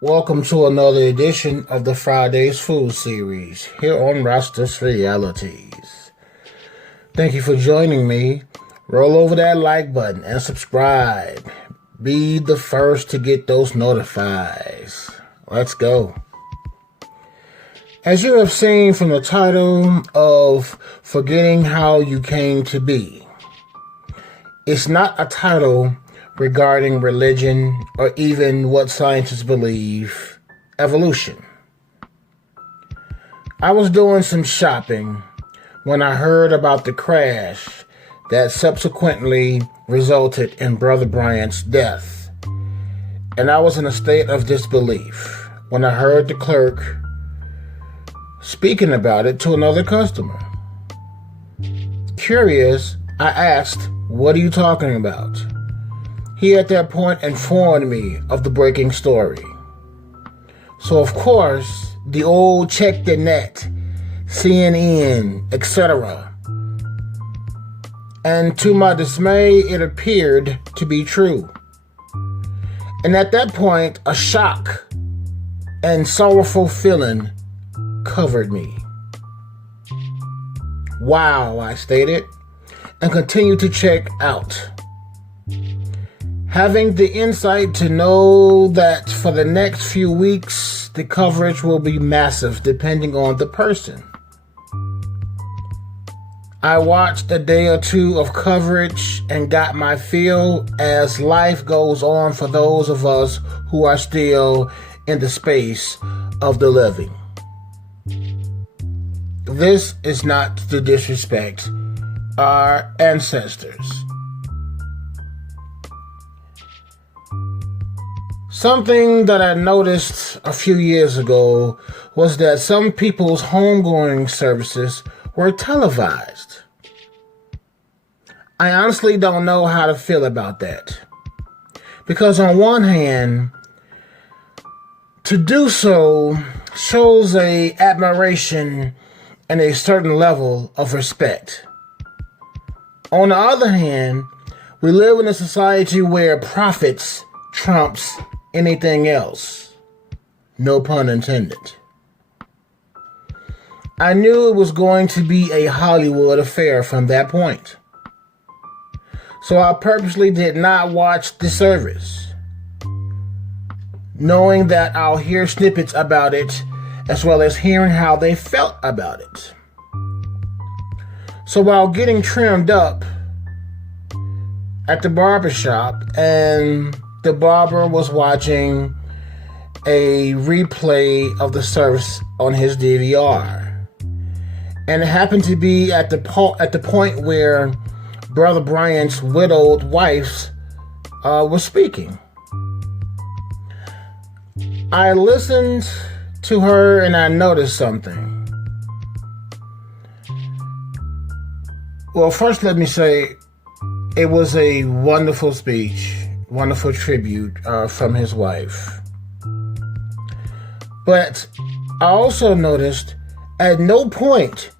Welcome to another edition of the Friday's Food Series here on Rastus Realities. Thank you for joining me. Roll over that like button and subscribe. Be the first to get those notifies. Let's go. As you have seen from the title of Forgetting How You Came to Be, it's not a title regarding religion or even what scientists believe, evolution. I was doing some shopping when I heard about the crash that subsequently resulted in Brother Bryant's death. And I was in a state of disbelief when I heard the clerk speaking about it to another customer. Curious, I asked, "What are you talking about?" He at that point informed me of the breaking story. So of course, the old check the net, CNN, etc. And to my dismay, it appeared to be true. And at that point, a shock and sorrowful feeling covered me. "Wow," I stated, and continued to check out. Having the insight to know that for the next few weeks, the coverage will be massive depending on the person. I watched a day or two of coverage and got my feel as life goes on for those of us who are still in the space of the living. This is not to disrespect our ancestors. Something that I noticed a few years ago was that some people's homegoing services were televised. I honestly don't know how to feel about that. Because on one hand, to do so shows a admiration and a certain level of respect. On the other hand, we live in a society where profits trumps anything else. No pun intended. I knew it was going to be a Hollywood affair from that point. So I purposely did not watch the service, knowing that I'll hear snippets about it as well as hearing how they felt about it. So while getting trimmed up at the barbershop, and the barber was watching a replay of the service on his DVR. And it happened to be at the point where Brother Bryant's widowed wife was speaking. I listened to her and I noticed something. Well, first let me say, it was a wonderful speech. Wonderful tribute from his wife. But I also noticed at no point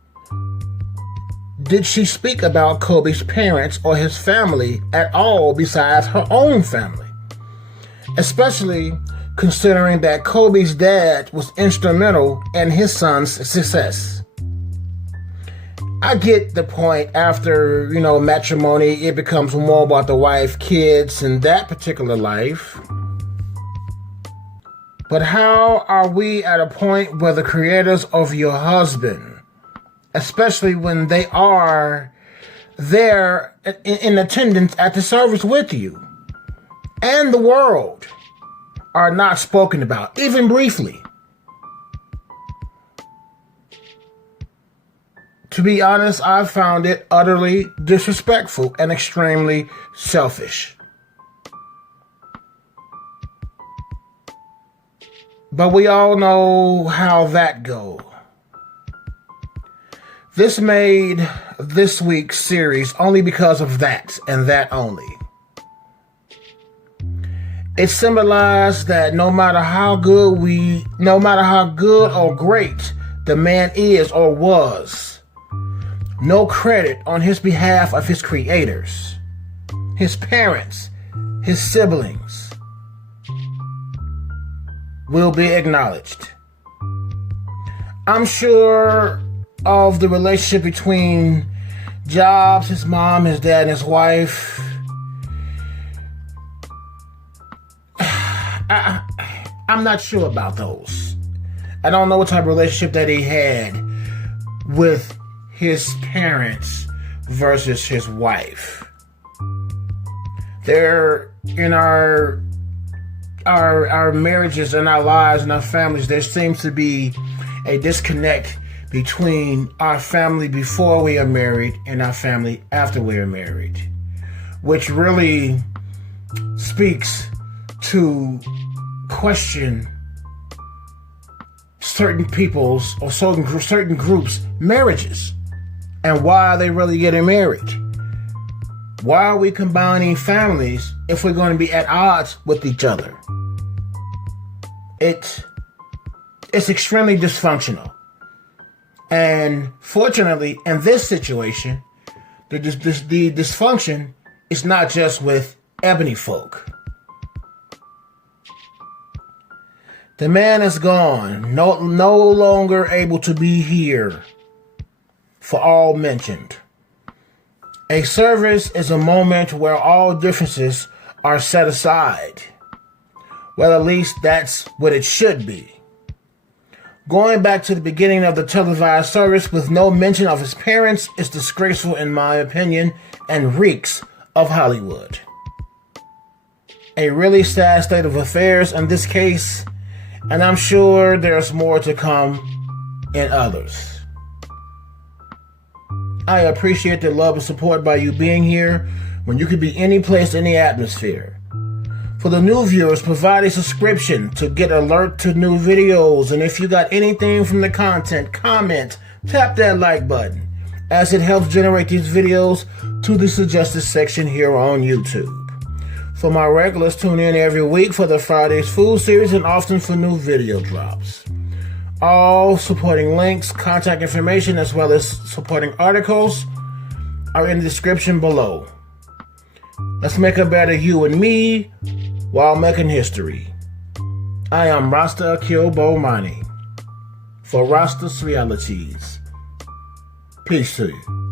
did she speak about Kobe's parents or his family at all besides her own family. Especially considering that Kobe's dad was instrumental in his son's success. I get the point. After, matrimony, it becomes more about the wife, kids, and that particular life. But how are we at a point where the creators of your husband, especially when they are there in attendance at the service with you, and the world, are not spoken about, even briefly? To be honest, I found it utterly disrespectful and extremely selfish. But we all know how that goes. This made this week's series only because of that and that only. It symbolized that no matter how good or great the man is or was, no credit on his behalf of his creators, his parents, his siblings. will be acknowledged. I'm sure of the relationship between Jobs, his mom, his dad, and his wife. I'm not sure about those. I don't know what type of relationship that he had with his parents versus his wife. There, in our marriages and our lives and our families, there seems to be a disconnect between our family before we are married and our family after we are married, which really speaks to question certain people's or certain groups' marriages and why are they really getting married? Why are we combining families if we're going to be at odds with each other? It's extremely dysfunctional. And fortunately, in this situation, the dysfunction is not just with ebony folk. The man is gone, no longer able to be here for all mentioned. A service is a moment where all differences are set aside. Well, at least that's what it should be. Going back to the beginning of the televised service with no mention of his parents is disgraceful in my opinion and reeks of Hollywood. A really sad state of affairs in this case, and I'm sure there's more to come in others. I appreciate the love and support by you being here when you could be any place, any atmosphere. For the new viewers, provide a subscription to get alert to new videos. And if you got anything from the content, comment, tap that like button, as it helps generate these videos to the suggested section here on YouTube. For my regulars, tune in every week for the Friday's Food series and often for new video drops. All supporting links, contact information, as well as supporting articles are in the description below. Let's make a better you and me while making history. I am Rasta Akil Bomani for Rasta's Realities. Peace to you.